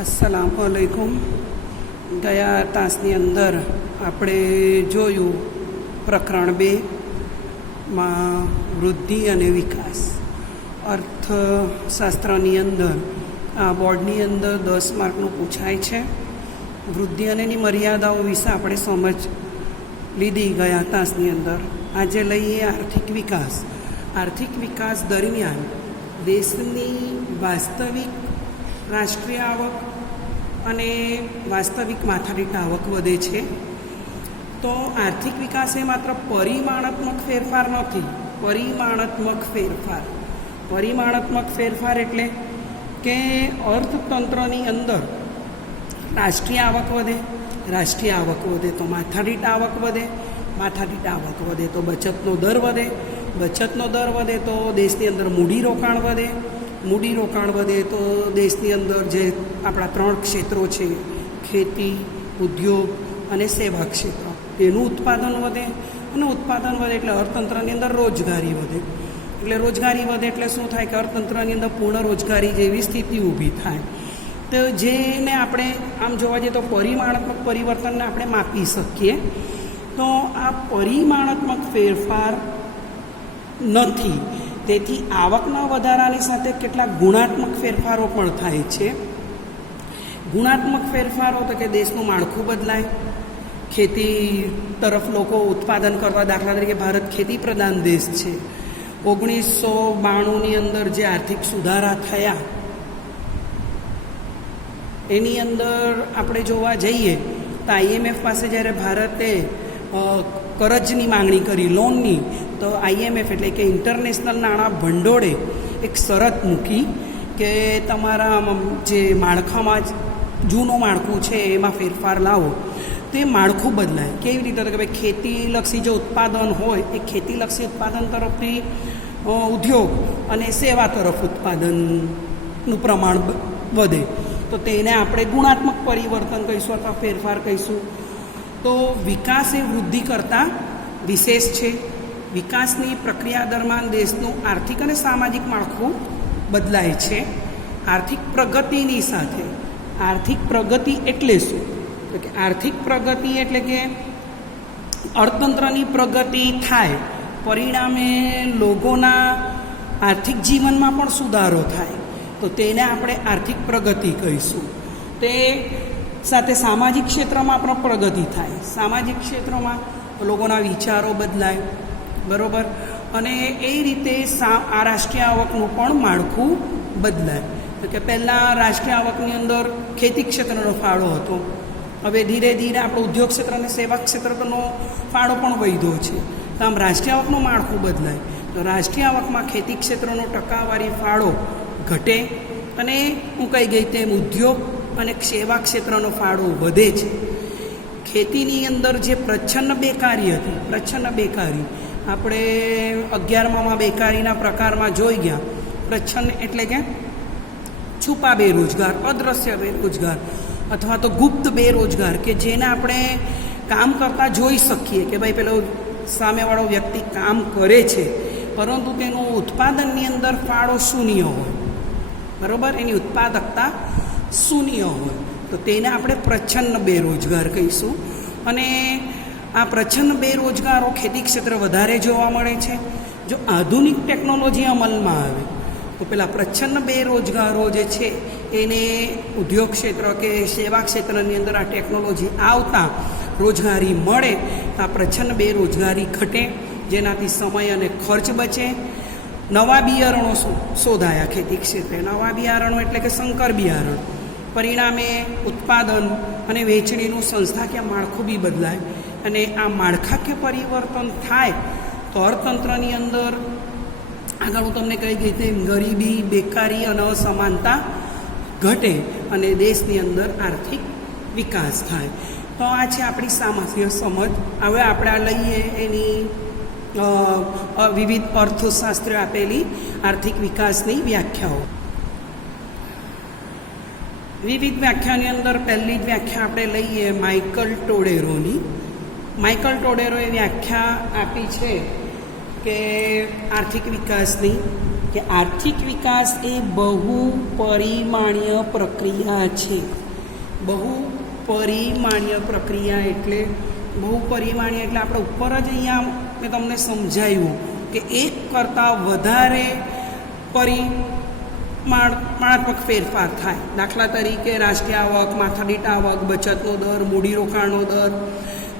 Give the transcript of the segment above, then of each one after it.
अस्सलामुअलैकुम। ગયા તાસની અંદર આપણે જોયું પ્રકરણ 2માં વૃદ્ધિ અને વિકાસ. અર્થશાસ્ત્રની અંદર આ બોર્ડની અંદર 10 માર્કનું પૂછાય છે. વૃદ્ધિ અને એની મર્યાદાઓ વિશે આપણે સમજ લીધી ગયા તાસની અંદર. આજે લઈએ આર્થિક વિકાસ. આર્થિક વિકાસ દરમિયાન દેશની વાસ્તવિક રાષ્ટ્રીય આવક અને વાસ્તવિક માથાદીઠ આવક વધે છે. તો આર્થિક વિકાસ એ માત્ર પરિમાણાત્મક ફેરફાર નથી. પરિમાણાત્મક ફેરફાર એટલે કે અર્થતંત્રની અંદર રાષ્ટ્રીય આવક વધે તો માથાદીઠ આવક વધે તો બચતનો દર વધે તો દેશની અંદર મૂડીરોકાણ વધે તો દેશની અંદર જે આપણા 3 ક્ષેત્રો છે, ખેતી, ઉદ્યોગ અને સેવા ક્ષેત્ર, તેનું ઉત્પાદન વધે એટલે અર્થતંત્રની અંદર રોજગારી વધે એટલે શું થાય કે અર્થતંત્રની અંદર પૂર્ણ રોજગારી જેવી સ્થિતિ ઊભી થાય. તો જેને આપણે આમ જોવા જઈએ તો પરિમાણાત્મક પરિવર્તનને આપણે માપી શકીએ. તો આ પરિમાણાત્મક ફેરફાર નથી. તેથી આવકના વધારાની સાથે કેટલાક ગુણાત્મક ફેરફારો પણ થાય છે. ગુણાત્મક ફેરફારો તો કે દેશનું માળખું બદલાય, ખેતી તરફ લોકો ઉત્પાદન કરવા. દાખલા તરીકે ભારત ખેતી પ્રધાન દેશ છે. 1992ની અંદર જે આર્થિક સુધારા થયા એની અંદર આપણે જોવા જઈએ તો IMF પાસે જ્યારે ભારતે કરજની માંગણી કરી, લોનની, તો IMF એટલે કે ઇન્ટરનેશનલ નાણાં ભંડોળે એક શરત મૂકી કે તમારા જે માળખામાં જૂનું માળખું છે એમાં ફેરફાર લાવો. તે માળખું બદલાય. કેવી રીતે? કે ભાઈ ખેતીલક્ષી જે ઉત્પાદન હોય એ ખેતીલક્ષી ઉત્પાદન તરફથી ઉદ્યોગ અને સેવા તરફ ઉત્પાદનનું પ્રમાણ વધે. તો તેને આપણે ગુણાત્મક પરિવર્તન કહીશું અથવા ફેરફાર કહીશું. તો વિકાસ એ વૃદ્ધિ કરતાં વિશેષ છે. વિકાસની પ્રક્રિયા દરમિયાન દેશનું આર્થિક અને સામાજિક માળખું બદલાય છે. આર્થિક પ્રગતિની સાથે આર્થિક પ્રગતિ એટલે શું? તો કે આર્થિક પ્રગતિ એટલે કે અર્થતંત્રની પ્રગતિ થાય, પરિણામે લોકોના આર્થિક જીવનમાં પણ સુધારો થાય, તો તેને આપણે આર્થિક પ્રગતિ કહીશું. તે સાથે સામાજિક ક્ષેત્રમાં પણ પ્રગતિ થાય. સામાજિક ક્ષેત્રમાં લોકોના વિચારો બદલાય, બરાબર, અને એ રીતે આ રાષ્ટ્રીય આવકનું પણ માળખું બદલાય. તો કે પહેલાં રાષ્ટ્રીય આવકની અંદર ખેતી ક્ષેત્રનો ફાળો હતો. હવે ધીરે ધીરે આપણો ઉદ્યોગ ક્ષેત્ર અને સેવા ક્ષેત્રનો ફાળો પણ વધ્યો છે. તો આમ રાષ્ટ્રીય આવકનું માળખું બદલાય. તો રાષ્ટ્રીય આવકમાં ખેતી ક્ષેત્રનો ટકાવારી ફાળો ઘટે અને હું કહી ગઈ તેમ ઉદ્યોગ અને સેવા ક્ષેત્રનો ફાળો વધે છે. ખેતીની અંદર જે પ્રચ્છન્ન બેકારી આપણે 11માં બેકારીના પ્રકારમાં જોઈ ગયા. પ્રચ્છન્ન એટલે કે છુપા બેરોજગાર, અદ્રશ્ય બેરોજગાર અથવા તો ગુપ્ત બેરોજગાર, કે જેને આપણે કામ કરતા જોઈ શકીએ કે ભાઈ પેલો સામેવાળો વ્યક્તિ કામ કરે છે પરંતુ તેનું ઉત્પાદનની અંદર ફાળો શૂન્ય હોય, બરાબર, એની ઉત્પાદકતા શૂન્ય હોય, તો તેને આપણે પ્રચ્છન્ન બેરોજગાર કહીશું. અને આ પ્રચ્છન્ન બેરોજગારો ખેતી ક્ષેત્ર વધારે જોવા મળે છે. જો આધુનિક ટેકનોલોજી અમલમાં આવે તો પેલા પ્રચ્છન્ન બેરોજગારો જે છે એને ઉદ્યોગ ક્ષેત્ર કે સેવા ક્ષેત્રની અંદર આ ટેકનોલોજી આવતા રોજગારી મળે તો આ પ્રચ્છન્ન બેરોજગારી ઘટે, જેનાથી સમય અને ખર્ચ બચે. નવા બિયારણો શોધાયા ખેતી ક્ષેત્રે. નવા બિયારણો એટલે કે સંકર બિયારણ. પરિણામે ઉત્પાદન અને વેચણીનું સંસ્થાકીય માળખું બી બદલાય. અને આ માળખાકીય પરિવર્તન થાય તો અર્થતંત્રની અંદર આગળ હું તમને કહી ગઈ તેમ ગરીબી, બેકારી અને અસમાનતા ઘટે અને દેશની અંદર આર્થિક વિકાસ થાય. તો આ છે આપણી સામાન્ય સમજ. હવે આપણે આ લઈએ એની વિવિધ અર્થશાસ્ત્રે આપેલી આર્થિક વિકાસની વ્યાખ્યાઓ. વિવિધ વ્યાખ્યાની અંદર પહેલી જ વ્યાખ્યા આપણે લઈએ માઇકલ ટોડેરોની. માઇકલ ટોડેરોએ વ્યાખ્યા આપી છે કે આર્થિક વિકાસની કે આર્થિક વિકાસ એ બહુપરિમાણીય પ્રક્રિયા છે. બહુપરિમાણીય પ્રક્રિયા એટલે બહુપરિમાણીય એટલે આપણે ઉપર જ અહીંયા મેં તમને સમજાવ્યું કે એક કરતાં વધારે પરિમાણાત્મક ફેરફાર થાય. દાખલા તરીકે રાષ્ટ્રીય આવક, માથાદીઠ આવક, બચતનો દર, મૂડીરોકાણનો દર,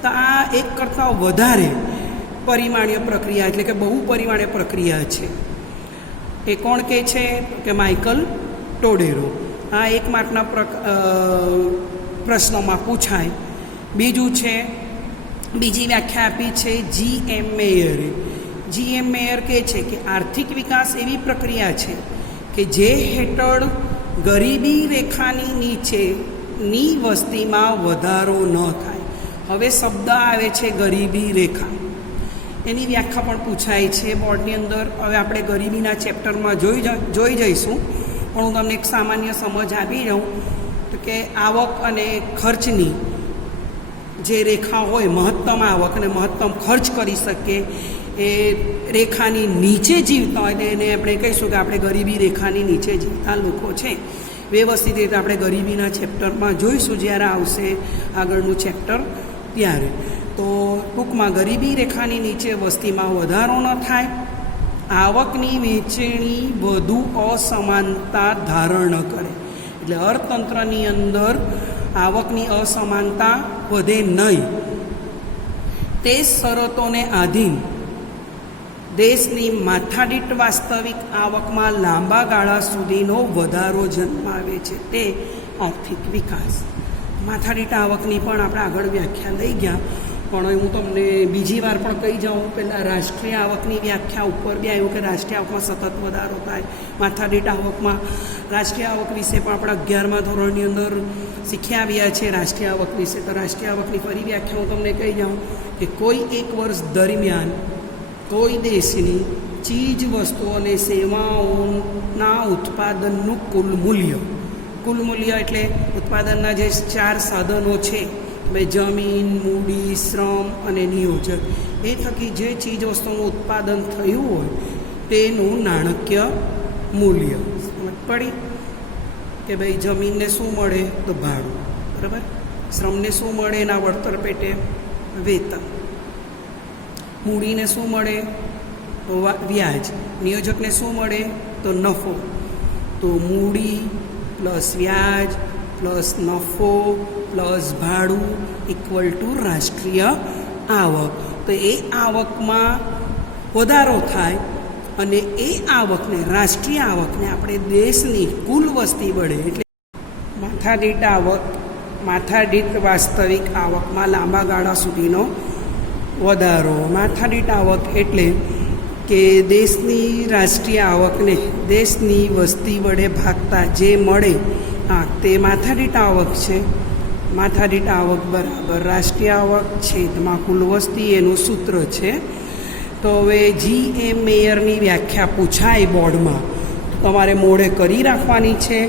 તો આ એક કરતાં વધારે પરિમાણીય પ્રક્રિયા એટલે કે બહુપરિમાણીય પ્રક્રિયા છે. એ કોણ કહે છે કે માઇકલ ટોડેરો. આ એક માર્કના પ્રશ્નમાં પૂછાય. બીજું છે, બીજી વ્યાખ્યા આપી છે G.M. મેયરે. G.M. મેયર કહે છે કે આર્થિક વિકાસ એવી પ્રક્રિયા છે કે જે હેઠળ ગરીબી રેખાની નીચેની વસ્તીમાં વધારો ન થાય. હવે શબ્દ આવે છે ગરીબી રેખા, એની વ્યાખ્યા પણ પૂછાય છે બોર્ડની અંદર. હવે આપણે ગરીબીના ચેપ્ટરમાં જોઈ જઈશું, પણ હું તમને એક સામાન્ય સમજ આપી જાઉં તો કે આવક અને ખર્ચની જે રેખા હોય, મહત્તમ આવક અને મહત્તમ ખર્ચ કરી શકે એ રેખાની નીચે જીવતા હોય એને આપણે કહીશું કે આપણે ગરીબી રેખાની નીચે જીવતા લોકો છે. વ્યવસ્થિત રીતે આપણે ગરીબીના ચેપ્ટરમાં જોઈશું જ્યારે આવશે આગળનું ચેપ્ટર ત્યારે. તો ટૂંકમાં ગરીબી રેખાની નીચે વસ્તીમાં વધારો ન થાય, આવકની વહેંચણી વધુ અસમાનતા ધારણ ન કરે. એટલે અર્થતંત્રની અંદર આવકની અસમાનતા વધે નહીં. તે શરતોને આધીન દેશની માથાદીઠ વાસ્તવિક આવકમાં લાંબા ગાળા સુધીનો વધારો જન્માવે છે, તે આર્થિક વિકાસ. માથાદીઠ આવકની પણ આપણે આગળ વ્યાખ્યા લઈ ગયા, પણ હું તમને બીજી વાર પણ કહી જાઉં. પહેલાં રાષ્ટ્રીય આવકની વ્યાખ્યા ઉપર બી આવ્યું કે રાષ્ટ્રીય આવકમાં સતત વધારો થાય. માથાદીઠ આવકમાં રાષ્ટ્રીય આવક વિશે પણ આપણે 11મા ધોરણની અંદર શીખી આવ્યા છે રાષ્ટ્રીય આવક વિશે. તો રાષ્ટ્રીય આવકની ફરી વ્યાખ્યા હું તમને કહી જાઉં કે કોઈ એક વર્ષ દરમિયાન કોઈ દેશની ચીજ વસ્તુઓ અને સેવાઓના ઉત્પાદનનું કુલ મૂલ્ય એટલે ઉત્પાદનના જે 4 સાધનો છે, જમીન, મૂડી, શ્રમ અને નિયોજન, એ થકી જે ચીજ વસ્તુનું ઉત્પાદન થયું હોય તેનું નાણાકીય મૂલ્ય. સમજ પડી કે ભાઈ જમીનને શું મળે તો ભાડું, બરાબર. શ્રમને શું મળે એના વળતર પેટે વેતન. મૂડીને શું મળે તો વ્યાજ. નિયોજકને શું મળે તો નફો. તો મૂડી પ્લસ વ્યાજ પ્લસ નફો પ્લસ ભાડું ઇક્વલ ટુ રાષ્ટ્રીય આવક. તો એ આવકમાં વધારો થાય અને એ આવકને, રાષ્ટ્રીય આવકને આપણે દેશની કુલ વસ્તી વડે એટલે માથાદીઠ વાસ્તવિક આવકમાં લાંબા ગાળા સુધીનો વધારો. માથાદીઠ આવક એટલે કે દેશની રાષ્ટ્રીય આવકને દેશની વસ્તી વડે ભાગતા જે મળે, તે માથાદીઠ આવક છે. માથાદીઠ આવક બરાબર રાષ્ટ્રીય આવક છેદમાં કુલ વસ્તી, એનું સૂત્ર છે. તો હવે G.M. મેયરની વ્યાખ્યા પૂછાય બોર્ડમાં, તમારે મોઢે કરી રાખવાની છે.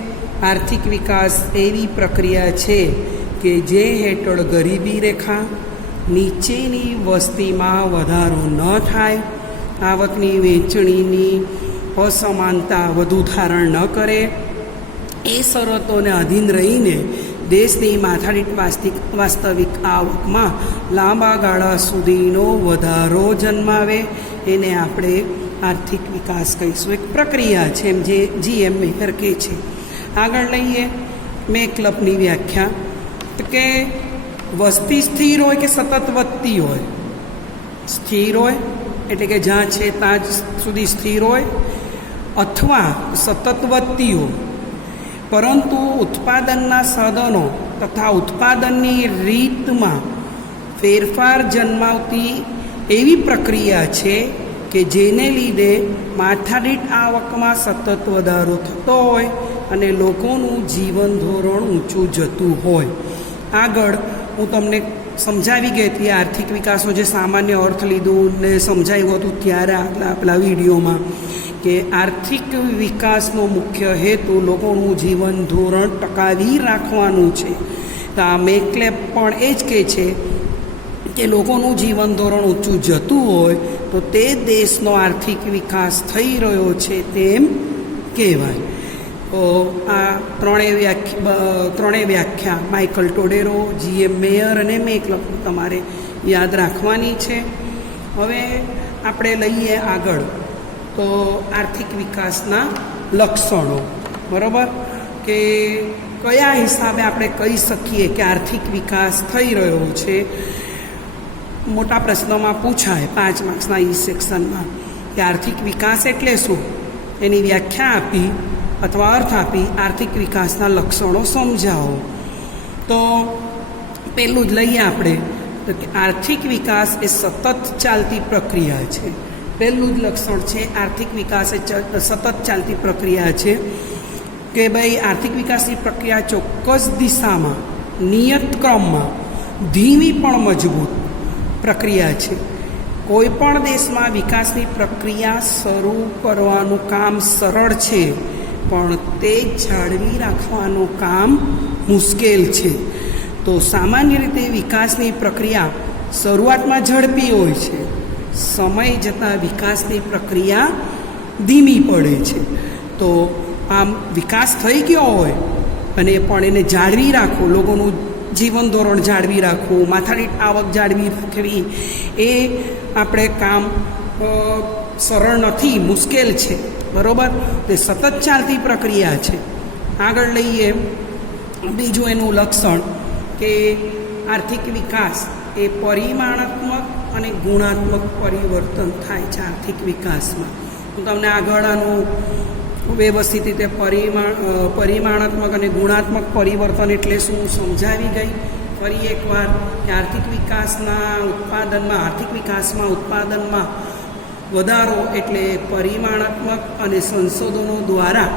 આર્થિક વિકાસ એવી પ્રક્રિયા છે કે જે હેઠળ ગરીબી રેખા નીચેની વસ્તીમાં વધારો ન થાય, આવકની વહેંચણીની અસમાનતા વધુ ધારણ ન કરે, એ શરતોને આધીન રહીને દેશની માથાદીઠ વાસ્તવિક આવકમાં લાંબા ગાળા સુધીનો વધારો જન્માવે, એને આપણે આર્થિક વિકાસ કહીશું. એક પ્રક્રિયા છે એમ જે G.M. મેયર કહે છે. આગળ લઈએ મેક્લપની વ્યાખ્યા. તો કે વસ્તી સ્થિર હોય કે સતત વધતી હોય? સ્થિર હોય એટલે કે જ્યાં છે ત્યાં જ સુધી સ્થિર હોય, અથવા સતત વધતી હોય, પરંતુ ઉત્પાદનના સાધનો તથા ઉત્પાદનની રીતમાં ફેરફાર જન્માવતી એવી પ્રક્રિયા છે કે જેને લીધે માથાદીઠ આવકમાં સતત વધારો થતો હોય અને લોકોનું જીવન ધોરણ ઊંચું જતું હોય. આગળ હું તમને સમજાવી ગઈ હતી આર્થિક વિકાસનો જે સામાન્ય અર્થ લીધું ને સમજાવ્યું હતું ત્યારે આપણા વિડીયોમાં, કે આર્થિક વિકાસનો મુખ્ય હેતુ લોકોનું જીવન ધોરણ ટકાવી રાખવાનું છે. તો આ મેક્લેપ પણ એ જ કહે છે કે લોકોનું જીવન ધોરણ ઊંચું જતું હોય તો તે દેશનો આર્થિક વિકાસ થઈ રહ્યો છે તેમ કહેવાય. તો આ ત્રણેય વ્યાખ્યા માઇકલ ટોડેરો, GM મેયર અને મેકલફ તમારે યાદ રાખવાની છે. હવે આપણે લઈએ આગળ તો આર્થિક વિકાસના લક્ષણો. બરાબર, કે કયા હિસાબે આપણે કહી શકીએ કે આર્થિક વિકાસ થઈ રહ્યો છે. મોટા પ્રશ્નોમાં પૂછાય 5 માર્ક્સના સેક્શનમાં કે આર્થિક વિકાસ એટલે શું, એની વ્યાખ્યા આપી અથવા અર્થ આપી આર્થિક વિકાસના લક્ષણો સમજાવો. તો પહેલું જ લઈએ આપણે તો કે આર્થિક વિકાસ એ સતત ચાલતી પ્રક્રિયા છે. પહેલું જ લક્ષણ છે આર્થિક વિકાસ એ સતત ચાલતી પ્રક્રિયા છે. કે ભાઈ આર્થિક વિકાસની પ્રક્રિયા ચોક્કસ દિશામાં, નિયત ક્રમમાં, ધીમી પણ મજબૂત પ્રક્રિયા છે. કોઈ પણ દેશમાં વિકાસની પ્રક્રિયા શરૂ કરવાનું કામ સરળ છે, પણ તે જાળવી રાખવાનું કામ મુશ્કેલ છે. તો સામાન્ય રીતે વિકાસની પ્રક્રિયા શરૂઆતમાં ઝડપી હોય છે, સમય જતાં વિકાસની પ્રક્રિયા ધીમી પડે છે. તો આમ વિકાસ થઈ ગયો હોય અને પણ એને જાળવી રાખવું, લોકોનું જીવન ધોરણ જાળવી રાખવું, માથાદીઠ આવક જાળવી રાખવી, એ આપણે કામ સરળ નથી, મુશ્કેલ છે. બરાબર, તે સતત ચાલતી પ્રક્રિયા છે. આગળ લઈએ બીજું એનું લક્ષણ કે આર્થિક વિકાસ એ પરિમાણાત્મક અને ગુણાત્મક પરિવર્તન થાય છે. આર્થિક વિકાસમાં હું તમને આગળ આનું વ્યવસ્થિત રીતે પરિમાણાત્મક અને ગુણાત્મક પરિવર્તન એટલે શું સમજાવી ગઈ. ફરી એકવાર કે આર્થિક વિકાસમાં ઉત્પાદનમાં વધારો એટલે પરિમાણાત્મક અને સંશોધનો દ્વારા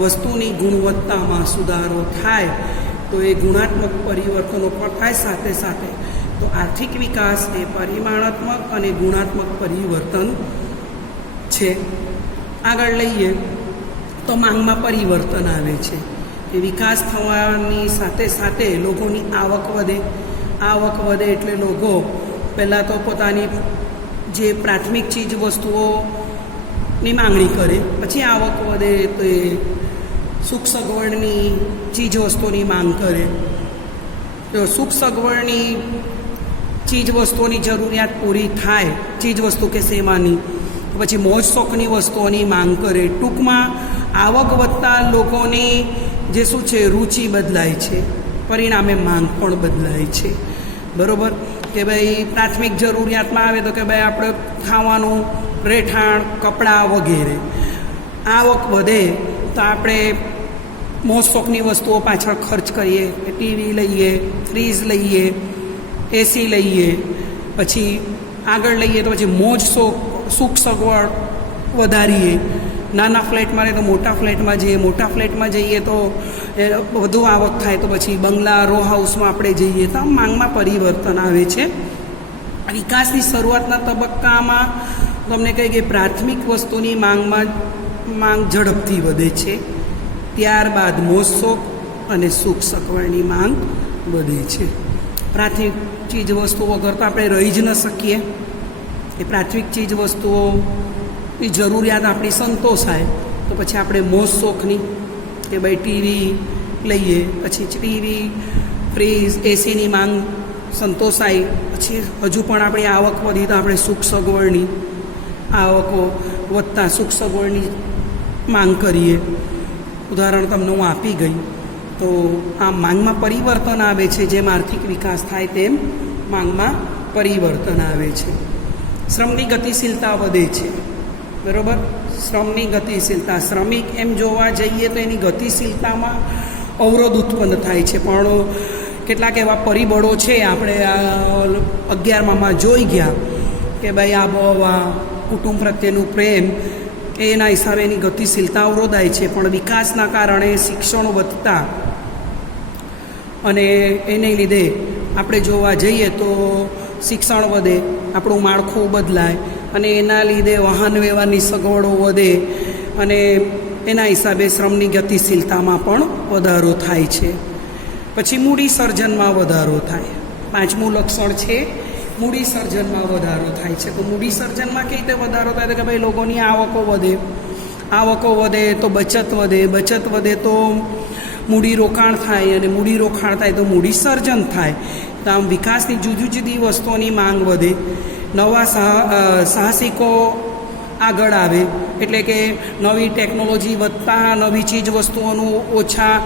વસ્તુની ગુણવત્તામાં સુધારો થાય, તો એ ગુણાત્મક પરિવર્તનો પણ થાય સાથે સાથે. તો આર્થિક વિકાસ એ પરિમાણાત્મક અને ગુણાત્મક પરિવર્તન છે. આગળ લઈએ તો માંગમાં પરિવર્તન આવે છે કે વિકાસ થવાની સાથે સાથે લોકોની આવક વધે. આવક વધે એટલે લોકો પહેલાં તો પોતાની જે પ્રાથમિક ચીજ વસ્તુઓની માંગણી કરે, પછી આવક વધે તો એ સુખ સગવડની ચીજ વસ્તુઓની માંગ કરે. તો સુખ સગવડની ચીજ વસ્તુઓની જરૂરિયાત પૂરી થાય, ચીજ વસ્તુ કે સેવાની, પછી મોજ શોખની વસ્તુઓની માંગ કરે. ટૂંકમાં આવક વધતા લોકોની જે શું છે રુચિ બદલાય છે, પરિણામે માંગ પણ બદલાય છે. બરાબર, કે ભાઈ પ્રાથમિક જરૂરિયાતમાં આવે તો કે ભાઈ આપણે ખાવાનું, રહેઠાણ, કપડાં વગેરે. આવક વધે તો આપણે મોજ શોખની વસ્તુઓ પાછળ ખર્ચ કરીએ, ટીવી લઈએ, ફ્રીજ લઈએ, એસી લઈએ. પછી આગળ લઈએ તો પછી મોજ શોખ, સુખ સગવડ વધારીએ. નાના ફ્લેટમાં રહે તો મોટા ફ્લેટમાં જઈએ, મોટા ફ્લેટમાં જઈએ તો વધુ આવક થાય તો પછી બંગલા, રો હાઉસમાં આપણે જઈએ. તો આમ માંગમાં પરિવર્તન આવે છે. વિકાસની શરૂઆતના તબક્કામાં તમને કહે કે પ્રાથમિક વસ્તુની માંગ ઝડપથી વધે છે. ત્યારબાદ મોજ શોખ અને સુખ સગવડની માંગ વધે છે. પ્રાથમિક ચીજ વસ્તુઓ વગર તો આપણે રહી જ ન શકીએ. એ પ્રાથમિક ચીજ વસ્તુઓની જરૂરિયાત આપણી સંતોષાય તો પછી આપણે મોજ શોખની કે ભાઈ ટીવી લઈએ, પછી ટીવી, ફ્રીજ, એસીની માંગ સંતોષાય, પછી હજુ પણ આપણી આવક વધી તો આપણે સુખ સગવડની આવકો વધતા સુખ સગવડની માંગ કરીએ. ઉદાહરણ તમને હું આપી ગઈ. તો આ માંગમાં પરિવર્તન આવે છે. જેમ આર્થિક વિકાસ થાય તેમ માંગમાં પરિવર્તન આવે છે. શ્રમની ગતિશીલતા વધે છે. બરાબર, શ્રમની ગતિશીલતા, શ્રમિક એમ જોવા જઈએ તો એની ગતિશીલતામાં અવરોધ ઉત્પન્ન થાય છે. પણ કેટલાક એવા પરિબળો છે આપણે 11માં જોઈ ગયા કે ભાઈ આબોહવા, કુટુંબ પ્રત્યેનું પ્રેમ, એના હિસાબે એની ગતિશીલતા અવરોધાય છે. પણ વિકાસના કારણે શિક્ષણ વધતા અને એને લીધે આપણે જોવા જઈએ તો શિક્ષણ વધે, આપણું માળખું બદલાય અને એના લીધે વાહન વ્યવહારની સગવડો વધે અને એના હિસાબે શ્રમની ગતિશીલતામાં પણ વધારો થાય છે. પછી મૂડી સર્જનમાં વધારો થાય. 5મું લક્ષણ છે મૂડી સર્જનમાં વધારો થાય છે. તો મૂડી સર્જનમાં કેવી રીતે વધારો થાય તો કે ભાઈ લોકોની આવકો વધે તો બચત વધે તો મૂડી રોકાણ થાય, અને મૂડી રોકાણ થાય તો મૂડી સર્જન થાય. તો આમ વિકાસની જુદી જુદી વસ્તુઓની માંગ વધે, નવા સાહસિકો આગળ આવે, એટલે કે નવી ટેકનોલોજી વધતા નવી ચીજ વસ્તુઓનું ઓછા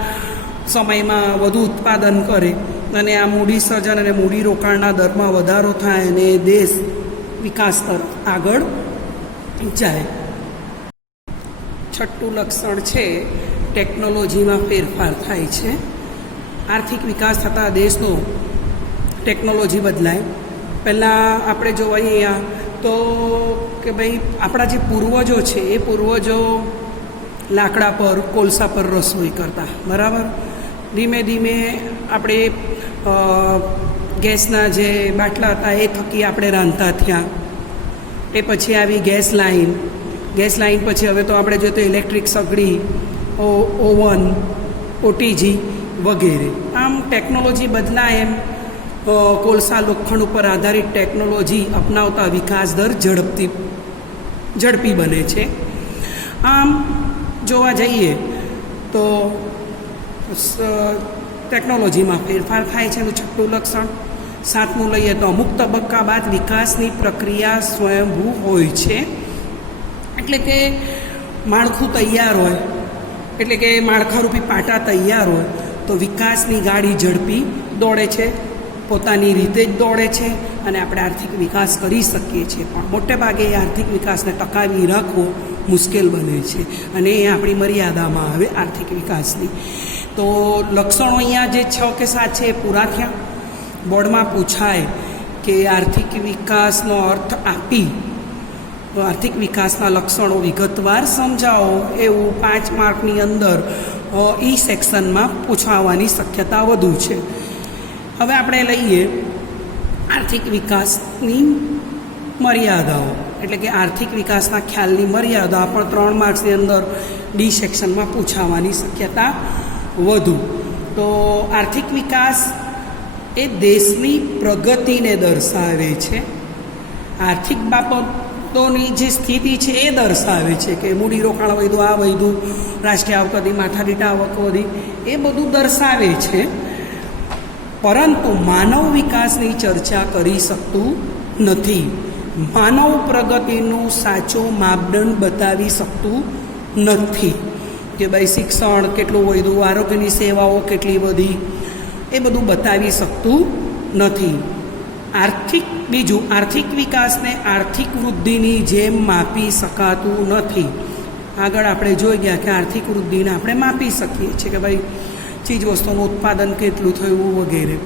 સમયમાં વધુ ઉત્પાદન કરે, અને આ મૂડી સર્જન અને મૂડી રોકાણના દરમાં વધારો થાય અને દેશ વિકાસ તરફ આગળ જાય. છઠ્ઠું લક્ષણ છે ટેકનોલોજીમાં ફેરફાર થાય છે. આર્થિક વિકાસ થતાં દેશનો ટેકનોલોજી બદલાય. પહેલાં આપણે જોઈએ તો કે ભાઈ આપણા જે પૂર્વજો છે એ પૂર્વજો લાકડા પર કોલસા પર રસોઈ કરતા, બરાબર. ધીમે ધીમે આપણે ગેસના જે બાટલા હતા એ થકી આપણે રાંધતા થયા. એ પછી આવી ગેસ લાઈન પછી હવે તો આપણે જોઈએ તો ઇલેક્ટ્રિક સગડી, ઓવન, ઓટીજી વગેરે. આમ ટેકનોલોજી બદલાય એમ કોલસા લોખંડ ઉપર આધારિત ટેકનોલોજી અપનાવતા વિકાસ દર ઝડપી બને છે. આમ જોવા જઈએ તો ટેકનોલોજીમાં ફેરફાર થાય છે એનું છઠ્ઠું લક્ષણ. સાતમું લઈએ તો અમુક તબક્કા બાદ વિકાસની પ્રક્રિયા સ્વયંભૂ હોય છે. એટલે કે માળખું તૈયાર હોય, એટલે કે માળખારૂપી પાટા તૈયાર હોય તો વિકાસની ગાડી ઝડપી દોડે છે, પોતાની રીતે જ દોડે છે, અને આપણે આર્થિક વિકાસ કરી શકીએ છીએ. પણ મોટે ભાગે એ આર્થિક વિકાસને ટકાવી રાખવો મુશ્કેલ બને છે, અને એ આપણી મર્યાદામાં આવે આર્થિક વિકાસની. તો લક્ષણો અહીંયા જે 6 કે 7 છે એ પૂરા થયા. બોર્ડમાં પૂછાય કે આર્થિક વિકાસનો અર્થ આપી તો આર્થિક વિકાસના લક્ષણો વિગતવાર સમજાવો, એવું 5 માર્કની અંદર ઈ સેક્શનમાં પૂછાવાની શક્યતા વધુ છે. હવે આપણે લઈએ આર્થિક વિકાસની મર્યાદાઓ, એટલે કે આર્થિક વિકાસના ખ્યાલની મર્યાદા પણ 3 માર્ક્સની અંદર ડી સેક્શનમાં પૂછાવાની શક્યતા વધુ. તો આર્થિક વિકાસ એ દેશની પ્રગતિને દર્શાવે છે. આર્થિક બાબતોની જે સ્થિતિ છે એ દર્શાવે છે કે મૂડી રોકાણ વધ્યું, આ વધ્યું, રાષ્ટ્રીય આવક વધી, માથાદીઠ આવક વધી, એ બધું દર્શાવે છે. પરંતુ માનવ વિકાસની ચર્ચા કરી શકતું નથી. માનવ પ્રગતિનું સાચો માપદંડ બતાવી શકતું નથી કે ભાઈ શિક્ષણ કેટલું વધ્યું, આરોગ્યની સેવાઓ કેટલી વધી, એ બધું બતાવી શકતું નથી. આર્થિક વિકાસને આર્થિક વૃદ્ધિની જેમ માપી શકાતું નથી. આગળ આપણે જોઈ ગયા કે આર્થિક વૃદ્ધિને આપણે માપી શકીએ છીએ કે ભાઈ ચીજ વસ્તુનું ઉત્પાદન કેટલું થયું વગેરે,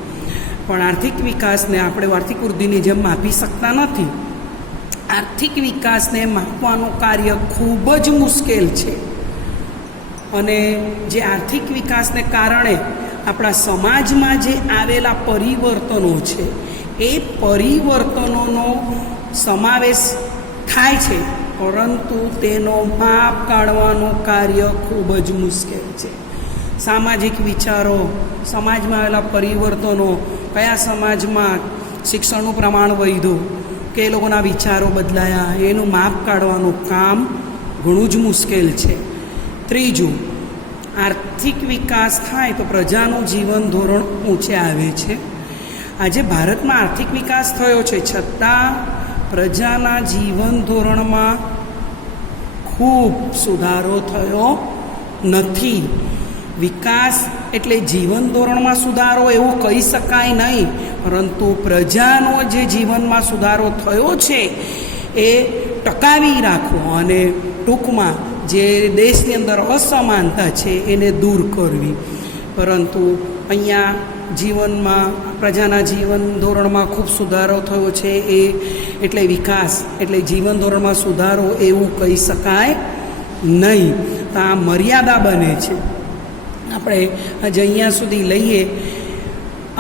પણ આર્થિક વિકાસને આપણે આર્થિક વૃદ્ધિની જેમ માપી શકતા નથી. આર્થિક વિકાસને માપવાનું કાર્ય ખૂબ જ મુશ્કેલ છે, અને જે આર્થિક વિકાસને કારણે આપણા સમાજમાં જે આવેલા પરિવર્તનો છે એ પરિવર્તનોનો સમાવેશ થાય છે, પરંતુ તેનો માપ કાઢવાનું કાર્ય ખૂબ જ મુશ્કેલ છે. સામાજિક વિચારો, સમાજમાં આવેલા પરિવર્તનો, કયા સમાજમાં શિક્ષણનું પ્રમાણ વધ્યું કે એ લોકોના વિચારો બદલાયા, એનું માપ કાઢવાનું કામ ઘણું જ મુશ્કેલ છે. ત્રીજું, આર્થિક વિકાસ થાય તો પ્રજાનું જીવન ધોરણ ઊંચે આવે છે. આજે ભારતમાં આર્થિક વિકાસ થયો છે, છતાં પ્રજાના જીવન ધોરણમાં ખૂબ સુધારો થયો નથી. વિકાસ એટલે જીવન ધોરણમાં સુધારો એવું કહી શકાય નહીં, પરંતુ પ્રજાનો જે જીવનમાં સુધારો થયો છે એ ટકાવી રાખવો, અને ટૂંકમાં જે દેશની અંદર અસમાનતા છે એને દૂર કરવી. પરંતુ અહીંયા જીવનમાં પ્રજાના જીવન ધોરણમાં ખૂબ સુધારો થયો છે એટલે વિકાસ એટલે જીવન ધોરણમાં સુધારો એવું કહી શકાય નહીં. તો આ મર્યાદા બને છે. આપણે આજે અહીંયા સુધી લઈએ.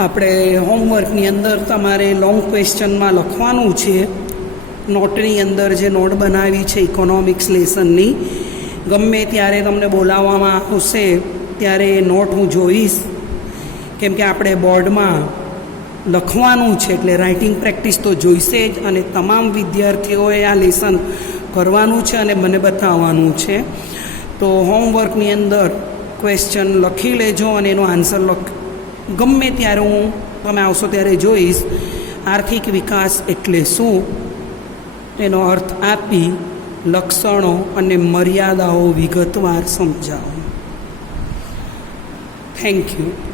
આપણે હોમવર્કની અંદર તમારે લોંગ ક્વેશ્ચનમાં લખવાનું છે. નોટની અંદર જે નોટ બનાવી છે ઇકોનોમિક્સ લેસનની, ગમે ત્યારે તમને બોલાવવામાં આવશે ત્યારે એ નોટ હું જોઈશ, કેમ કે આપણે બોર્ડમાં લખવાનું છે, એટલે રાઇટિંગ પ્રેક્ટિસ તો જોઈશે જ, અને તમામ વિદ્યાર્થીઓએ આ લેસન કરવાનું છે અને મને બતાવવાનું છે. તો હોમવર્કની અંદર ક્વેશ્ચન લખી લેજો અને એનો આન્સર ગમે ત્યારે તમે આવશો ત્યારે જોઈશ. આર્થિક વિકાસ એટલે શું એનો અર્થ આપી લક્ષણો અને મર્યાદાઓ વિગતવાર સમજાવો. Thank you.